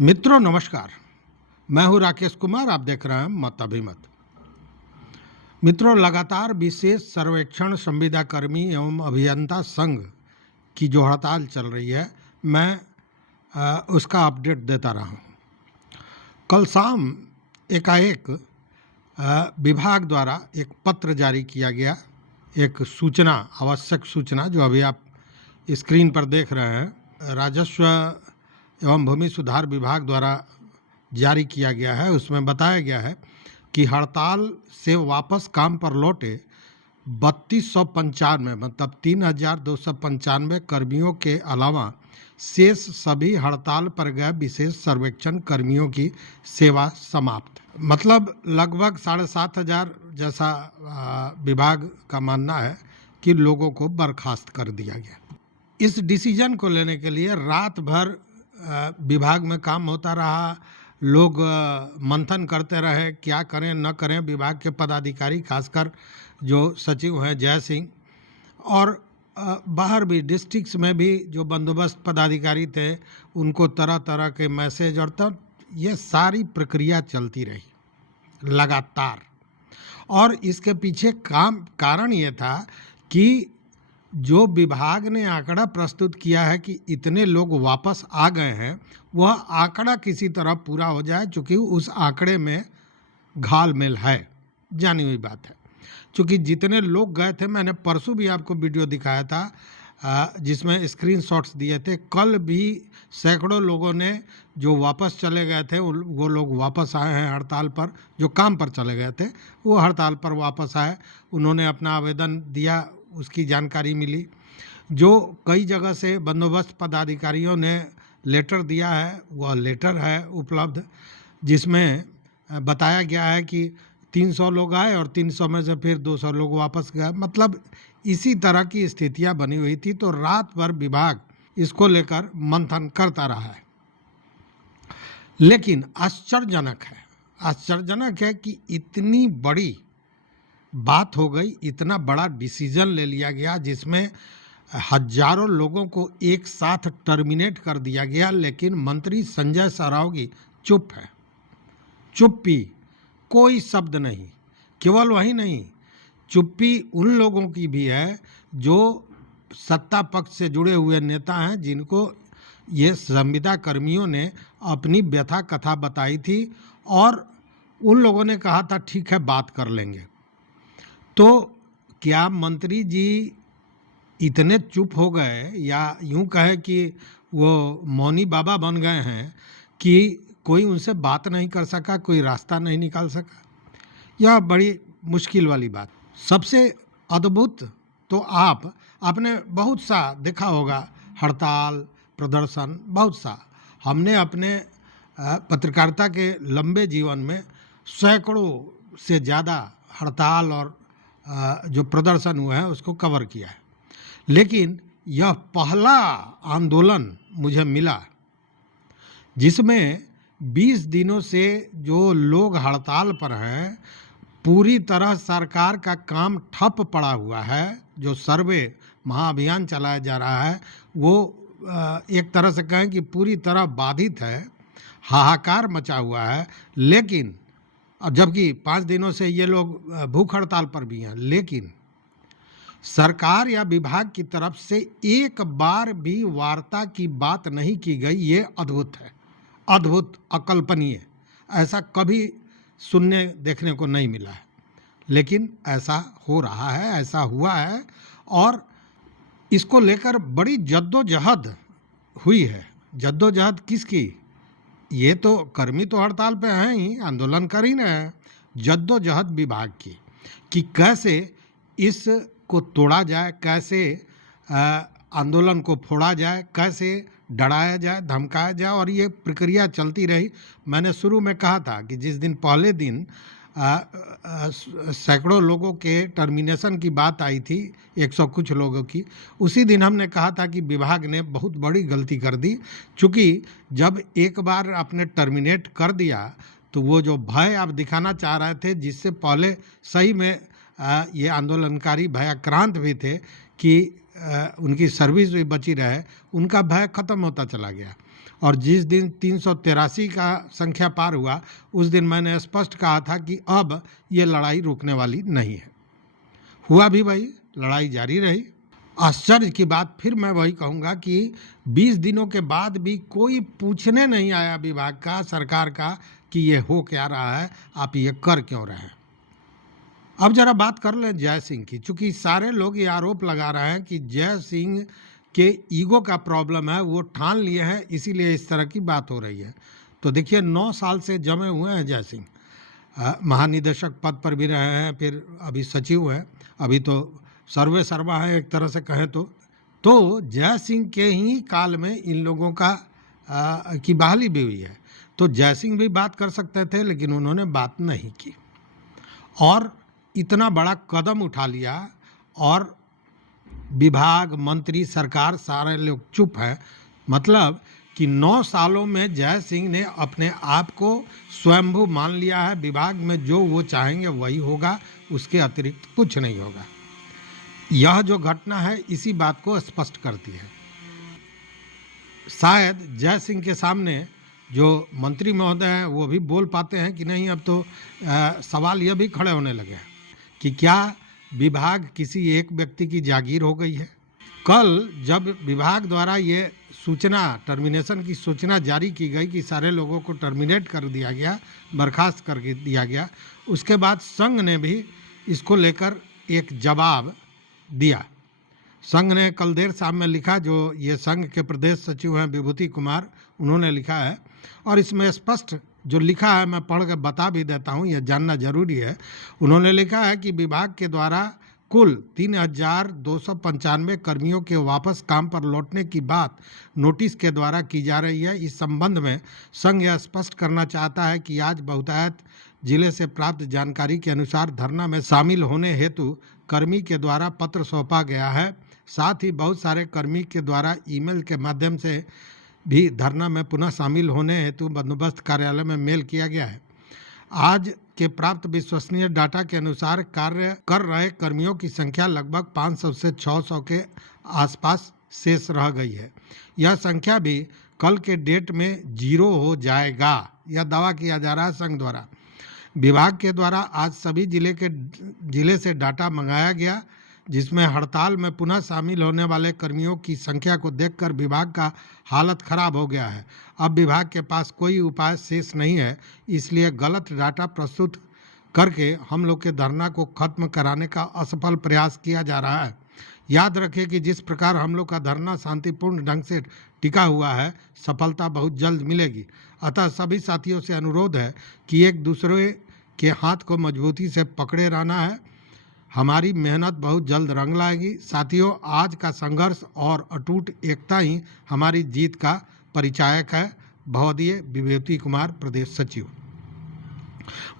मित्रों नमस्कार। मैं हूं राकेश कुमार। आप देख रहे हैं मत अभिमत। मित्रों, लगातार विशेष सर्वेक्षण संविदा कर्मी एवं अभियंता संघ की जो हड़ताल चल रही है, मैं उसका अपडेट देता रहा हूं। कल शाम एकाएक विभाग द्वारा एक पत्र जारी किया गया, एक सूचना, आवश्यक सूचना जो अभी आप स्क्रीन पर देख रहे हैं, राजस्व एवं भूमि सुधार विभाग द्वारा जारी किया गया है। उसमें बताया गया है कि हड़ताल से वापस काम पर लौटे 3295 मतलब 3295 कर्मियों के अलावा शेष सभी हड़ताल पर गए विशेष सर्वेक्षण कर्मियों की सेवा समाप्त। मतलब लगभग 7500 जैसा विभाग का मानना है कि लोगों को बर्खास्त कर दिया गया। इस डिसीजन को लेने के लिए रात भर विभाग में काम होता रहा। लोग मंथन करते रहे, क्या करें न करें। विभाग के पदाधिकारी, खासकर जो सचिव हैं जय सिंह, और बाहर भी डिस्ट्रिक्ट्स में भी जो बंदोबस्त पदाधिकारी थे, उनको तरह तरह के मैसेज, और तब ये सारी प्रक्रिया चलती रही लगातार। और इसके पीछे कारण ये था कि जो विभाग ने आंकड़ा प्रस्तुत किया है कि इतने लोग वापस आ गए हैं, वह आंकड़ा किसी तरह पूरा हो जाए, चूँकि उस आंकड़े में घालमेल है, जानी हुई बात है। चूँकि जितने लोग गए थे, मैंने परसों भी आपको वीडियो दिखाया था जिसमें स्क्रीनशॉट्स दिए थे। कल भी सैकड़ों लोगों ने जो वापस चले गए थे, वो लोग वापस आए हैं हड़ताल पर। जो काम पर चले गए थे वो हड़ताल पर वापस आए, उन्होंने अपना आवेदन दिया, उसकी जानकारी मिली। जो कई जगह से बंदोबस्त पदाधिकारियों ने लेटर दिया है, वह लेटर है उपलब्ध, जिसमें बताया गया है कि 300 लोग आए और 300 में से फिर 200 लोग वापस गए। मतलब इसी तरह की स्थितियां बनी हुई थी। तो रात भर विभाग इसको लेकर मंथन करता रहा है। लेकिन आश्चर्यजनक है कि इतनी बड़ी बात हो गई, इतना बड़ा डिसीजन ले लिया गया, जिसमें हजारों लोगों को एक साथ टर्मिनेट कर दिया गया। लेकिन मंत्री संजय सरावगी चुप है, चुप्पी, कोई शब्द नहीं। केवल वही नहीं, चुप्पी उन लोगों की भी है जो सत्ता पक्ष से जुड़े हुए नेता हैं, जिनको ये संविदा कर्मियों ने अपनी व्यथा कथा बताई थी और उन लोगों ने कहा था ठीक है बात कर लेंगे। तो क्या मंत्री जी इतने चुप हो गए, या यूं कहे कि वो मौनी बाबा बन गए हैं कि कोई उनसे बात नहीं कर सका, कोई रास्ता नहीं निकाल सका? यह बड़ी मुश्किल वाली बात। सबसे अद्भुत तो आपने बहुत सा देखा होगा, हड़ताल, प्रदर्शन, बहुत सा। हमने अपने पत्रकारिता के लंबे जीवन में सैकड़ों से ज़्यादा हड़ताल और जो प्रदर्शन हुए हैं उसको कवर किया है। लेकिन यह पहला आंदोलन मुझे मिला जिसमें 20 दिनों से जो लोग हड़ताल पर हैं, पूरी तरह सरकार का काम ठप पड़ा हुआ है। जो सर्वे महाअभियान चलाया जा रहा है वो एक तरह से कहें कि पूरी तरह बाधित है, हाहाकार मचा हुआ है। लेकिन जबकि 5 दिनों से ये लोग भूख हड़ताल पर भी हैं, लेकिन सरकार या विभाग की तरफ से एक बार भी वार्ता की बात नहीं की गई। ये अद्भुत है, अद्भुत, अकल्पनीय। ऐसा कभी सुनने देखने को नहीं मिला है, लेकिन ऐसा हो रहा है, ऐसा हुआ है। और इसको लेकर बड़ी जद्दोजहद हुई है। जद्दोजहद किसकी? ये तो कर्मी तो हड़ताल पे हैं ही, आंदोलन कर ही रहे हैं। जद्दोजहद विभाग की कि कैसे इसको तोड़ा जाए, कैसे आंदोलन को फोड़ा जाए, कैसे डराया जाए, धमकाया जाए। और ये प्रक्रिया चलती रही। मैंने शुरू में कहा था कि जिस दिन पहले दिन सैकड़ों लोगों के टर्मिनेशन की बात आई थी, 100 कुछ लोगों की, उसी दिन हमने कहा था कि विभाग ने बहुत बड़ी गलती कर दी। चूँकि जब एक बार आपने टर्मिनेट कर दिया तो वो जो भय आप दिखाना चाह रहे थे, जिससे पहले सही में ये आंदोलनकारी भयाक्रांत भी थे कि उनकी सर्विस भी बची रहे, उनका भय ख़त्म होता चला गया। और जिस दिन 383 का संख्या पार हुआ उस दिन मैंने स्पष्ट कहा था कि अब ये लड़ाई रुकने वाली नहीं है। हुआ भी वही, लड़ाई जारी रही। आश्चर्य की बात फिर मैं वही कहूँगा कि 20 दिनों के बाद भी कोई पूछने नहीं आया विभाग का, सरकार का, कि ये हो क्या रहा है, आप ये कर क्यों रहे हैं। अब जरा बात कर लें जय सिंह की। चूंकि सारे लोग ये आरोप लगा रहे हैं कि जय सिंह के ईगो का प्रॉब्लम है, वो ठान लिए हैं, इसीलिए इस तरह की बात हो रही है। तो देखिए 9 साल से जमे हुए हैं जय सिंह, महानिदेशक पद पर भी रहे हैं, फिर अभी सचिव हैं, अभी तो सर्वे सर्वा है एक तरह से कहें तो जय सिंह के ही काल में इन लोगों का की बहाली भी हुई है। तो जय सिंह भी बात कर सकते थे, लेकिन उन्होंने बात नहीं की और इतना बड़ा कदम उठा लिया और विभाग, मंत्री, सरकार सारे लोग चुप है। मतलब कि 9 सालों में जय सिंह ने अपने आप को स्वयंभू मान लिया है। विभाग में जो वो चाहेंगे वही होगा, उसके अतिरिक्त कुछ नहीं होगा। यह जो घटना है इसी बात को स्पष्ट करती है। शायद जय सिंह के सामने जो मंत्री महोदय हैं वो भी बोल पाते हैं कि नहीं। अब तो सवाल यह भी खड़े होने लगे हैं कि क्या विभाग किसी एक व्यक्ति की जागीर हो गई है। कल जब विभाग द्वारा ये सूचना, टर्मिनेशन की सूचना जारी की गई कि सारे लोगों को टर्मिनेट कर दिया गया, बर्खास्त कर दिया गया, उसके बाद संघ ने भी इसको लेकर एक जवाब दिया। संघ ने कल देर शाम में लिखा, जो ये संघ के प्रदेश सचिव हैं विभूति कुमार, उन्होंने लिखा है और इसमें स्पष्ट जो लिखा है मैं पढ़ के बता भी देता हूँ, यह जानना जरूरी है। उन्होंने लिखा है कि विभाग के द्वारा कुल 3,295 कर्मियों के वापस काम पर लौटने की बात नोटिस के द्वारा की जा रही है। इस संबंध में संघ यह स्पष्ट करना चाहता है कि आज बहुतायत जिले से प्राप्त जानकारी के अनुसार धरना में शामिल होने हेतु कर्मी के द्वारा पत्र सौंपा गया है। साथ ही बहुत सारे कर्मी के द्वारा ईमेल के माध्यम से भी धरना में पुनः शामिल होने हेतु बंदोबस्त कार्यालय में मेल किया गया है। आज के प्राप्त विश्वसनीय डाटा के अनुसार कार्य कर रहे कर्मियों की संख्या लगभग 500 से 600 के आसपास शेष रह गई है। यह संख्या भी कल के डेट में 0 हो जाएगा, यह दावा किया जा रहा है संघ द्वारा। विभाग के द्वारा आज सभी जिले से डाटा मंगाया गया, जिसमें हड़ताल में पुनः शामिल होने वाले कर्मियों की संख्या को देखकर विभाग का हालत खराब हो गया है। अब विभाग के पास कोई उपाय शेष नहीं है, इसलिए गलत डाटा प्रस्तुत करके हम लोग के धरना को खत्म कराने का असफल प्रयास किया जा रहा है। याद रखें कि जिस प्रकार हम लोग का धरना शांतिपूर्ण ढंग से टिका हुआ है, सफलता बहुत जल्द मिलेगी। अतः सभी साथियों से अनुरोध है कि एक दूसरे के हाथ को मजबूती से पकड़े रहना है। हमारी मेहनत बहुत जल्द रंग लाएगी। साथियों, आज का संघर्ष और अटूट एकता ही हमारी जीत का परिचायक है। भवदीय विभूति कुमार, प्रदेश सचिव।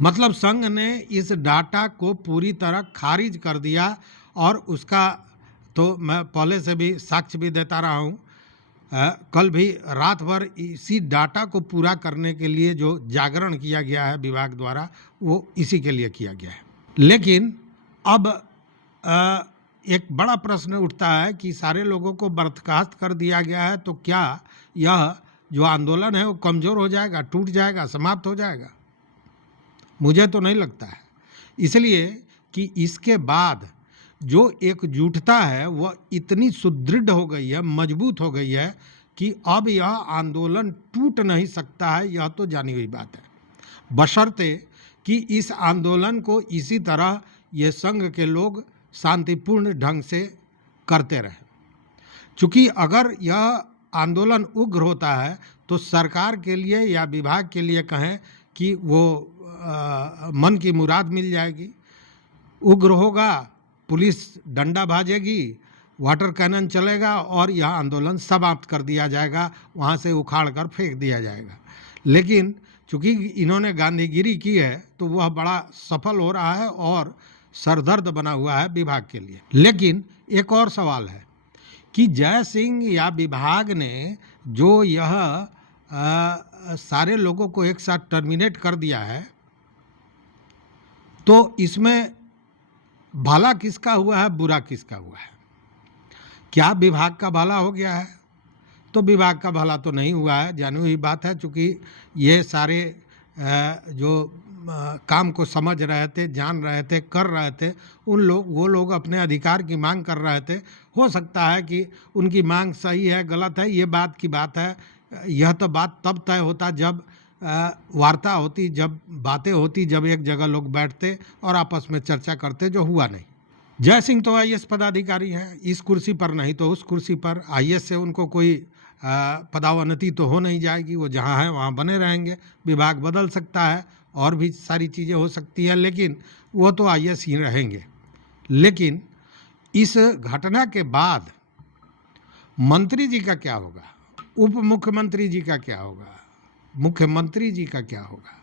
मतलब संघ ने इस डाटा को पूरी तरह खारिज कर दिया और उसका तो मैं पहले से भी साक्ष्य भी देता रहा हूँ। कल भी रात भर इसी डाटा को पूरा करने के लिए जो जागरण किया गया है विभाग द्वारा, वो इसी के लिए किया गया है। लेकिन अब एक बड़ा प्रश्न उठता है कि सारे लोगों को बर्खास्त कर दिया गया है, तो क्या यह जो आंदोलन है वो कमज़ोर हो जाएगा, टूट जाएगा, समाप्त हो जाएगा? मुझे तो नहीं लगता है। इसलिए कि इसके बाद जो एकजुटता है वह इतनी सुदृढ़ हो गई है, मजबूत हो गई है कि अब यह आंदोलन टूट नहीं सकता है। यह तो जानी हुई बात है, बशर्ते कि इस आंदोलन को इसी तरह ये संघ के लोग शांतिपूर्ण ढंग से करते रहें। चूँकि अगर यह आंदोलन उग्र होता है तो सरकार के लिए या विभाग के लिए कहें कि वो मन की मुराद मिल जाएगी। उग्र होगा, पुलिस डंडा भाजेगी, वाटर कैनन चलेगा और यह आंदोलन समाप्त कर दिया जाएगा, वहाँ से उखाड़ कर फेंक दिया जाएगा। लेकिन चूँकि इन्होंने गांधीगिरी की है तो वह बड़ा सफल हो रहा है और सरदर्द बना हुआ है विभाग के लिए। लेकिन एक और सवाल है कि जय सिंह या विभाग ने जो यह सारे लोगों को एक साथ टर्मिनेट कर दिया है, तो इसमें भला किसका हुआ है, बुरा किसका हुआ है? क्या विभाग का भला हो गया है? तो विभाग का भला तो नहीं हुआ है, जानी हुई बात है। चूँकि ये सारे जो काम को समझ रहे थे, जान रहे थे, कर रहे थे, वो लोग अपने अधिकार की मांग कर रहे थे। हो सकता है कि उनकी मांग सही है, गलत है, ये बात की बात है। यह तो बात तब तय होता जब वार्ता होती, जब बातें होती, जब एक जगह लोग बैठते और आपस में चर्चा करते, जो हुआ नहीं। जय सिंह तो आईएएस पदाधिकारी हैं, इस कुर्सी पर नहीं तो उस कुर्सी पर। आईएएस से उनको कोई पदोन्नति तो हो नहीं जाएगी, वो जहाँ है वहाँ बने रहेंगे। विभाग बदल सकता है और भी सारी चीज़ें हो सकती हैं, लेकिन वो तो आईएएस ही रहेंगे। लेकिन इस घटना के बाद मंत्री जी का क्या होगा, उप मुख्यमंत्री जी का क्या होगा, मुख्यमंत्री जी का क्या होगा,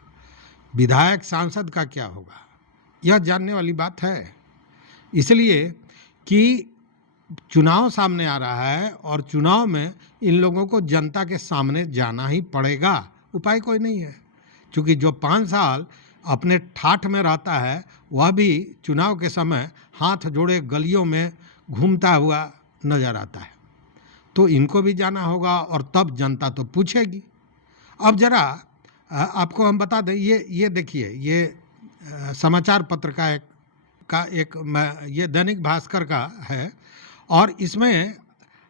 विधायक सांसद का क्या होगा, यह जानने वाली बात है। इसलिए कि चुनाव सामने आ रहा है और चुनाव में इन लोगों को जनता के सामने जाना ही पड़ेगा, उपाय कोई नहीं है। क्योंकि जो 5 साल अपने ठाठ में रहता है, वह भी चुनाव के समय हाथ जोड़े गलियों में घूमता हुआ नजर आता है। तो इनको भी जाना होगा और तब जनता तो पूछेगी। अब जरा आपको हम बता दें, ये देखिए, ये समाचार पत्र का एक ये दैनिक भास्कर का है और इसमें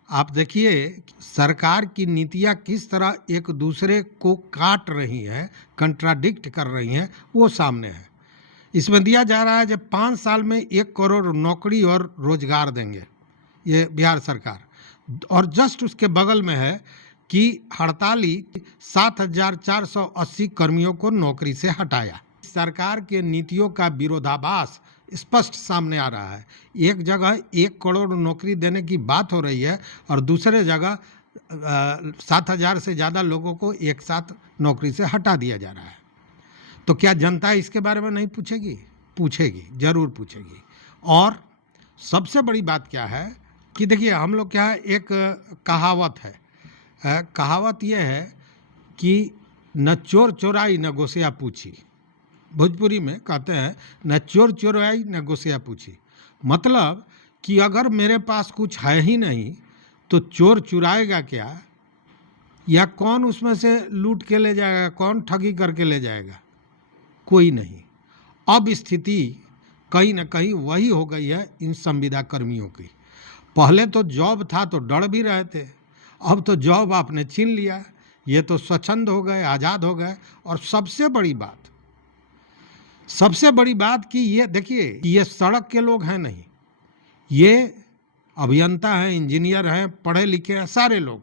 आप देखिए सरकार की नीतियां किस तरह एक दूसरे को काट रही हैं, कंट्राडिक्ट कर रही हैं, वो सामने है। इसमें दिया जा रहा है जब 5 साल में 1 करोड़ नौकरी और रोजगार देंगे ये बिहार सरकार, और जस्ट उसके बगल में है कि हड़ताली 7,480 कर्मियों को नौकरी से हटाया। सरकार के नीतियों का विरोधाभास स्पष्ट सामने आ रहा है। एक जगह 1 करोड़ नौकरी देने की बात हो रही है और दूसरे जगह 7,000 से ज़्यादा लोगों को एक साथ नौकरी से हटा दिया जा रहा है। तो क्या जनता इसके बारे में नहीं पूछेगी? पूछेगी, जरूर पूछेगी। और सबसे बड़ी बात क्या है कि देखिए, हम लोग क्या है, एक कहावत है, कहावत यह है कि न चोर चोराई न गोसिया पूछी। भोजपुरी में कहते हैं न चोर चोराई न गोसिया पूछी। मतलब कि अगर मेरे पास कुछ है ही नहीं तो चोर चुराएगा क्या, या कौन उसमें से लूट के ले जाएगा, कौन ठगी करके ले जाएगा? कोई नहीं। अब स्थिति कहीं ना कहीं वही हो गई है इन संविदा कर्मियों की। पहले तो जॉब था तो डर भी रहे थे, अब तो जॉब आपने छीन लिया, ये तो स्वच्छंद हो गए, आज़ाद हो गए। और सबसे बड़ी बात कि ये देखिए, ये सड़क के लोग हैं नहीं, ये अभियंता हैं, इंजीनियर हैं, पढ़े लिखे हैं, सारे लोग।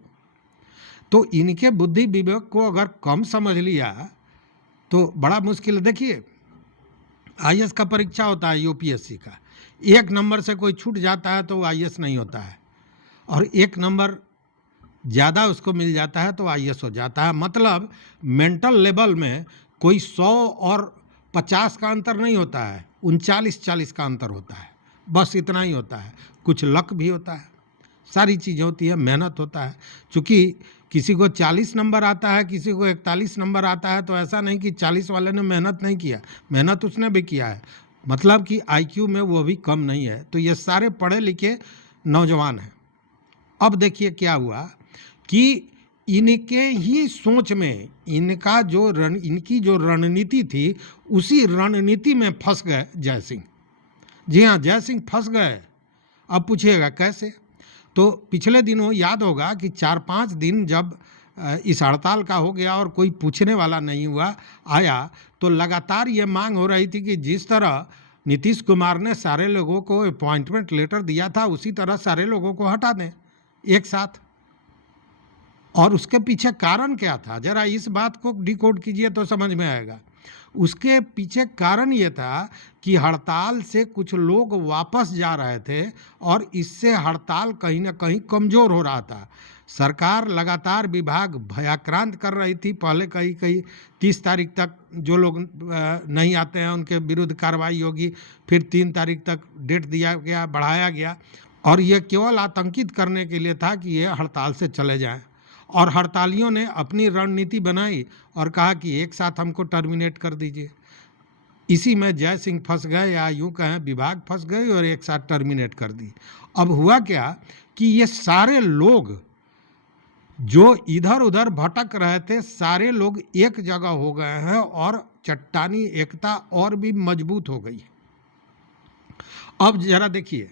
तो इनके बुद्धि विवेक को अगर कम समझ लिया तो बड़ा मुश्किल है। देखिए, आईएएस का परीक्षा होता है यूपीएससी का, 1 नंबर से कोई छूट जाता है तो आईएएस नहीं होता है, और 1 नंबर ज़्यादा उसको मिल जाता है तो आईएएस हो जाता है। मतलब मेंटल लेवल में कोई 100 और 50 का अंतर नहीं होता है, 39-40 का अंतर होता है, बस इतना ही होता है। कुछ लक भी होता है, सारी चीज़ें होती है, मेहनत होता है। चूँकि किसी को 40 नंबर आता है, किसी को 41 नंबर आता है, तो ऐसा नहीं कि 40 वाले ने मेहनत नहीं किया, मेहनत उसने भी किया है। मतलब कि आईक्यू में वो भी कम नहीं है। तो ये सारे पढ़े लिखे नौजवान हैं। अब देखिए क्या हुआ कि इनके ही सोच में इनकी जो रणनीति थी, उसी रणनीति में फंस गए जय सिंह। जी हाँ, जय सिंह फंस गए। अब पूछिएगा कैसे? तो पिछले दिनों याद होगा कि 4-5 दिन जब इस हड़ताल का हो गया और कोई पूछने वाला नहीं आया, तो लगातार ये मांग हो रही थी कि जिस तरह नीतीश कुमार ने सारे लोगों को अपॉइंटमेंट लेटर दिया था, उसी तरह सारे लोगों को हटा दें एक साथ। और उसके पीछे कारण क्या था, जरा इस बात को डिकोड कीजिए तो समझ में आएगा। उसके पीछे कारण ये था कि हड़ताल से कुछ लोग वापस जा रहे थे और इससे हड़ताल कहीं ना कहीं कमज़ोर हो रहा था। सरकार लगातार विभाग भयाक्रांत कर रही थी। पहले कहीं 30 तारीख तक जो लोग नहीं आते हैं उनके विरुद्ध कार्रवाई होगी, फिर 3 तारीख तक डेट दिया गया, बढ़ाया गया, और ये केवल आतंकित करने के लिए था कि ये हड़ताल से चले जाएं। और हड़तालियों ने अपनी रणनीति बनाई और कहा कि एक साथ हमको टर्मिनेट कर दीजिए। इसी में जय सिंह फंस गए, या यूँ कहें विभाग फंस गए और एक साथ टर्मिनेट कर दी। अब हुआ क्या कि ये सारे लोग जो इधर उधर भटक रहे थे सारे लोग एक जगह हो गए हैं और चट्टानी एकता और भी मजबूत हो गई है। अब जरा देखिए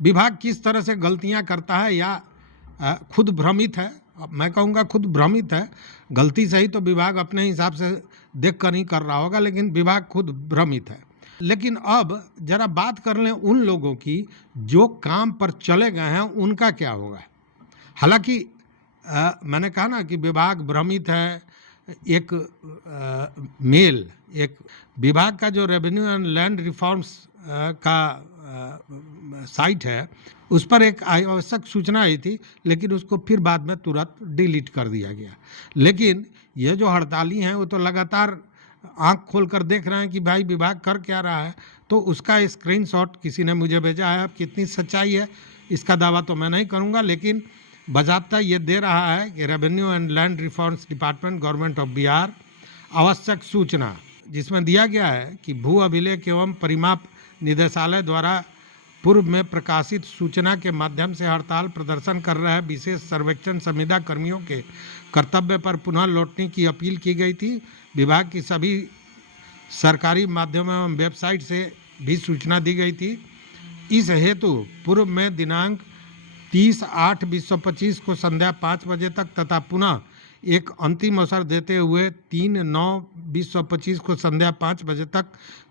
विभाग किस तरह से गलतियां करता है या खुद भ्रमित है। मैं कहूँगा खुद भ्रमित है। गलती सही तो विभाग अपने हिसाब से देख कर ही कर रहा होगा, लेकिन विभाग खुद भ्रमित है। लेकिन अब जरा बात कर लें उन लोगों की जो काम पर चले गए हैं, उनका क्या होगा। हालांकि मैंने कहा ना कि विभाग भ्रमित है। एक मेल एक विभाग का जो रेवेन्यू एंड लैंड रिफॉर्म्स का साइट है, उस पर एक आवश्यक सूचना आई थी, लेकिन उसको फिर बाद में तुरंत डिलीट कर दिया गया। लेकिन ये जो हड़ताली हैं वो तो लगातार आंख खोल कर देख रहे हैं कि भाई विभाग कर क्या रहा है। तो उसका स्क्रीनशॉट किसी ने मुझे भेजा है। अब कितनी सच्चाई है इसका दावा तो मैं नहीं करूंगा, लेकिन बजाबता ये दे रहा है कि revenue and land reforms department government of Bihar आवश्यक सूचना, जिसमें दिया गया है कि भू अभिलेख एवं परिमाप निदेशालय द्वारा पूर्व में प्रकाशित सूचना के माध्यम से हड़ताल प्रदर्शन कर रहे विशेष सर्वेक्षण संविदा कर्मियों के कर्तव्य पर पुनः लौटने की अपील की गई थी। विभाग की सभी सरकारी माध्यमों एवं वेबसाइट से भी सूचना दी गई थी। इस हेतु पूर्व में दिनांक 30/8/2025 को संध्या 5 बजे तक तथा पुनः एक अंतिम अवसर देते हुए 3/9/2025 को संध्या 5 बजे तक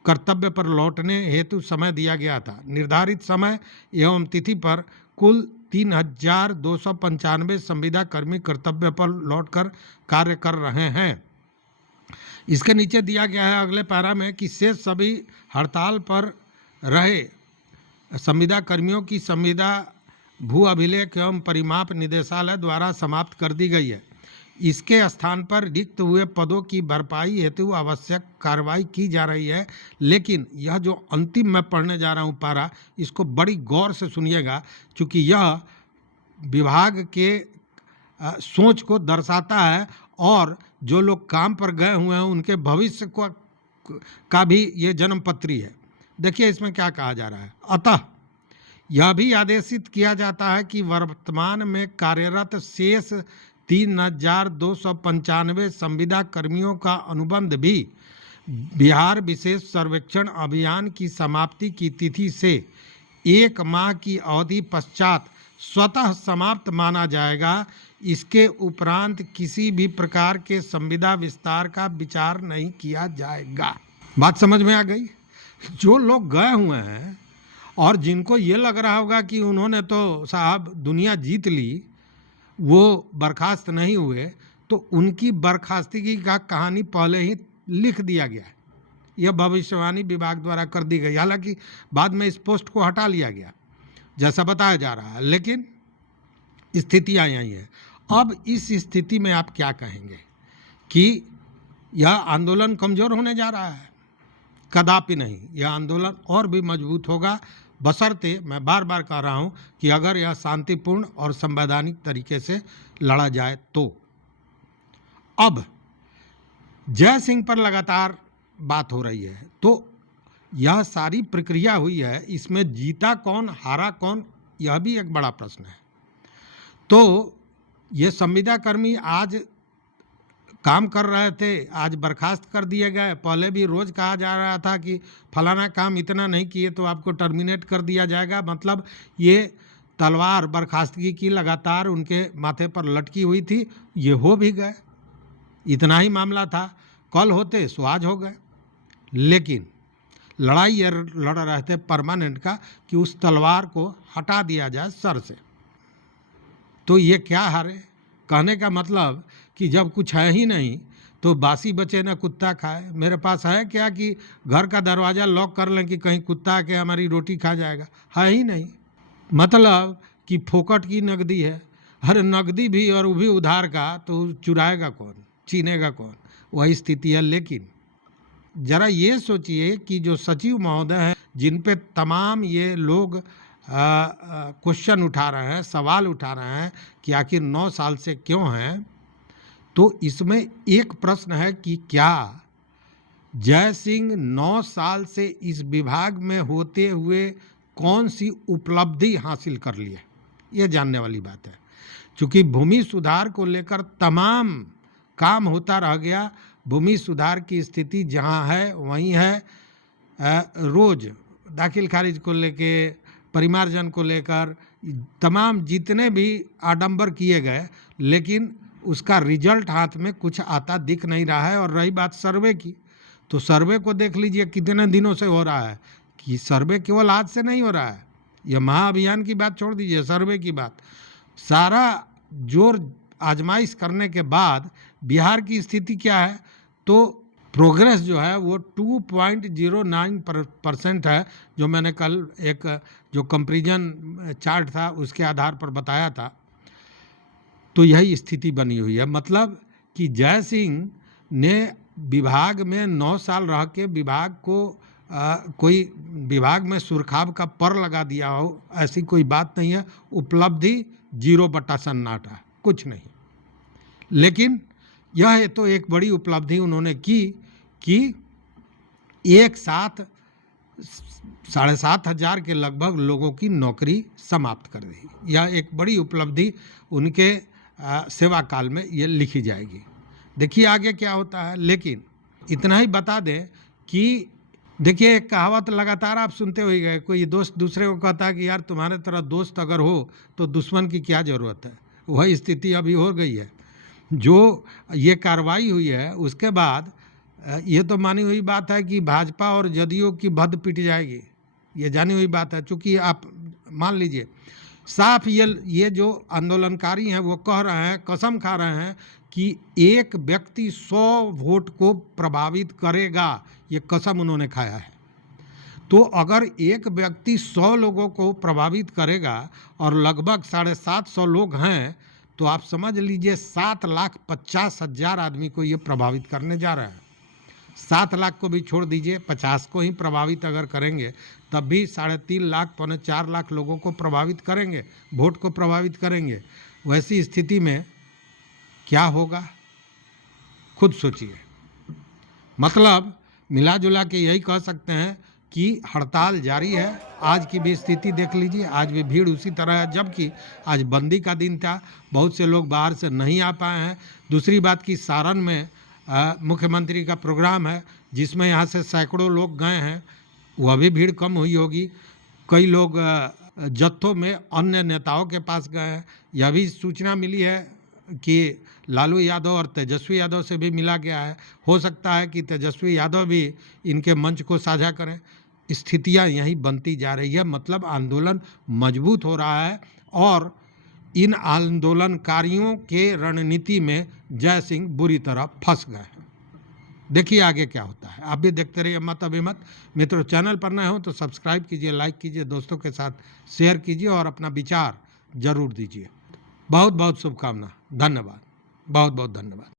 कर्तव्य पर लौटने हेतु समय दिया गया था। निर्धारित समय एवं तिथि पर कुल 3,295 संविदा कर्मी कर्तव्य पर लौटकर कार्य कर रहे हैं। इसके नीचे दिया गया है अगले पैरा में कि शेष सभी हड़ताल पर रहे संविदा कर्मियों की संविदा भू अभिलेख एवं परिमाप निदेशालय द्वारा समाप्त कर दी गई है। इसके स्थान पर रिक्त हुए पदों की भरपाई हेतु आवश्यक कार्रवाई की जा रही है। लेकिन यह जो अंतिम मैं पढ़ने जा रहा हूँ पारा, इसको बड़ी गौर से सुनिएगा, क्योंकि यह विभाग के सोच को दर्शाता है और जो लोग काम पर गए हुए हैं उनके भविष्य को का भी ये जन्मपत्री है। देखिए इसमें क्या कहा जा रहा है। अतः यह भी आदेशित किया जाता है कि वर्तमान में कार्यरत शेष 3,295 संविदा कर्मियों का अनुबंध भी बिहार विशेष सर्वेक्षण अभियान की समाप्ति की तिथि से 1 माह की अवधि पश्चात स्वतः समाप्त माना जाएगा। इसके उपरांत किसी भी प्रकार के संविदा विस्तार का विचार नहीं किया जाएगा। बात समझ में आ गई। जो लोग गए हुए हैं और जिनको ये लग रहा होगा कि उन्होंने तो साहब दुनिया जीत ली, वो बर्खास्त नहीं हुए, तो उनकी बर्खास्तगी का कहानी पहले ही लिख दिया गया है। यह भविष्यवाणी विभाग द्वारा कर दी गई। हालांकि बाद में इस पोस्ट को हटा लिया गया जैसा बताया जा रहा है, लेकिन स्थितियाँ यही है। अब इस स्थिति में आप क्या कहेंगे कि यह आंदोलन कमज़ोर होने जा रहा है? कदापि नहीं। यह आंदोलन और भी मजबूत होगा, बशर्ते मैं बार बार कह रहा हूं कि अगर यह शांतिपूर्ण और संवैधानिक तरीके से लड़ा जाए तो। अब जय सिंह पर लगातार बात हो रही है, तो यह सारी प्रक्रिया हुई है, इसमें जीता कौन हारा कौन, यह भी एक बड़ा प्रश्न है। तो ये संविदा कर्मी आज काम कर रहे थे, आज बर्खास्त कर दिए गए। पहले भी रोज़ कहा जा रहा था कि फलाना काम इतना नहीं किए तो आपको टर्मिनेट कर दिया जाएगा। मतलब ये तलवार बर्खास्तगी की लगातार उनके माथे पर लटकी हुई थी। ये हो भी गए, इतना ही मामला था। कल होते सो आज हो गए। लेकिन लड़ाई ये लड़ रहे थे परमानेंट का कि उस तलवार को हटा दिया जाए सर से। तो ये क्या हारे? कहने का मतलब कि जब कुछ है ही नहीं तो बासी बचे न कुत्ता खाए। मेरे पास है क्या कि घर का दरवाज़ा लॉक कर लें कि कहीं कुत्ता आके हमारी रोटी खा जाएगा? है ही नहीं। मतलब कि फोकट की नकदी है। हर नकदी भी और वो भी उधार का, तो चुराएगा कौन, छीनेगा कौन? वही स्थिति है। लेकिन ज़रा ये सोचिए कि जो सचिव महोदय हैं, जिन पे तमाम ये लोग क्वेश्चन उठा रहे हैं, सवाल उठा रहे हैं कि आखिर 9 साल से क्यों हैं, तो इसमें एक प्रश्न है कि क्या जय सिंह 9 साल से इस विभाग में होते हुए कौन सी उपलब्धि हासिल कर लिए? ये जानने वाली बात है। चूंकि भूमि सुधार को लेकर तमाम काम होता रह गया, भूमि सुधार की स्थिति जहां है वहीं है। रोज दाखिल खारिज को लेके, परिमार्जन को लेकर तमाम जितने भी आडंबर किए गए, लेकिन उसका रिजल्ट हाथ में कुछ आता दिख नहीं रहा है। और रही बात सर्वे की, तो सर्वे को देख लीजिए कितने दिनों से हो रहा है, कि सर्वे केवल आज से नहीं हो रहा है। यह महाअभियान की बात छोड़ दीजिए, सर्वे की बात, सारा जोर आजमाइश करने के बाद बिहार की स्थिति क्या है, तो प्रोग्रेस जो है वो 2.09% है, जो मैंने कल एक जो कंपैरिजन चार्ट था उसके आधार पर बताया था। तो यही स्थिति बनी हुई है। मतलब कि जय सिंह ने विभाग में 9 साल रह के विभाग को कोई विभाग में सुरखाब का पर लगा दिया हो, ऐसी कोई बात नहीं है। उपलब्धि 0/सन्नाटा, कुछ नहीं। लेकिन यह तो एक बड़ी उपलब्धि उन्होंने की कि एक साथ 7,500 के लगभग लोगों की नौकरी समाप्त कर दी। यह एक बड़ी उपलब्धि उनके सेवा काल में ये लिखी जाएगी। देखिए आगे क्या होता है। लेकिन इतना ही बता दें कि देखिए एक कहावत लगातार आप सुनते हुए गए, कोई दोस्त दूसरे को कहता है कि यार तुम्हारे तरह दोस्त अगर हो तो दुश्मन की क्या ज़रूरत है। वही स्थिति अभी हो गई है। जो ये कार्रवाई हुई है उसके बाद ये तो मानी हुई बात है कि भाजपा और जदयू की भद्द पिट जाएगी, ये जानी हुई बात है। चूँकि आप मान लीजिए साफ ये जो आंदोलनकारी हैं वो कह रहे हैं, कसम खा रहे हैं कि एक व्यक्ति 100 वोट को प्रभावित करेगा, ये कसम उन्होंने खाया है। तो अगर एक व्यक्ति 100 लोगों को प्रभावित करेगा और लगभग 750 लोग हैं, तो आप समझ लीजिए 7,50,000 आदमी को ये प्रभावित करने जा रहा है। 7 लाख को भी छोड़ दीजिए, 50 को ही प्रभावित अगर करेंगे तब भी 3.5 लाख, 4 लाख लोगों को प्रभावित करेंगे, वोट को प्रभावित करेंगे। वैसी स्थिति में क्या होगा खुद सोचिए। मतलब मिला जुला के यही कह सकते हैं कि हड़ताल जारी है। आज की भी स्थिति देख लीजिए, आज भी भीड़ उसी तरह है, जबकि आज बंदी का दिन था, बहुत से लोग बाहर से नहीं आ पाए हैं। दूसरी बात कि सारण में मुख्यमंत्री का प्रोग्राम है, जिसमें यहाँ से सैकड़ों लोग गए हैं, वह भी भीड़ कम हुई होगी। कई लोग जत्थों में अन्य नेताओं के पास गए हैं। यह भी सूचना मिली है कि लालू यादव और तेजस्वी यादव से भी मिला गया है। हो सकता है कि तेजस्वी यादव भी इनके मंच को साझा करें। स्थितियां यही बनती जा रही है। मतलब आंदोलन मजबूत हो रहा है और इन आंदोलनकारियों के रणनीति में जय सिंह बुरी तरह फंस गए हैं। देखिए आगे क्या होता है। आप भी देखते रहिए मत अभिमत। मित्रों, चैनल पर नए हो तो सब्सक्राइब कीजिए, लाइक कीजिए, दोस्तों के साथ शेयर कीजिए और अपना विचार जरूर दीजिए। बहुत बहुत शुभकामना। धन्यवाद, बहुत बहुत धन्यवाद।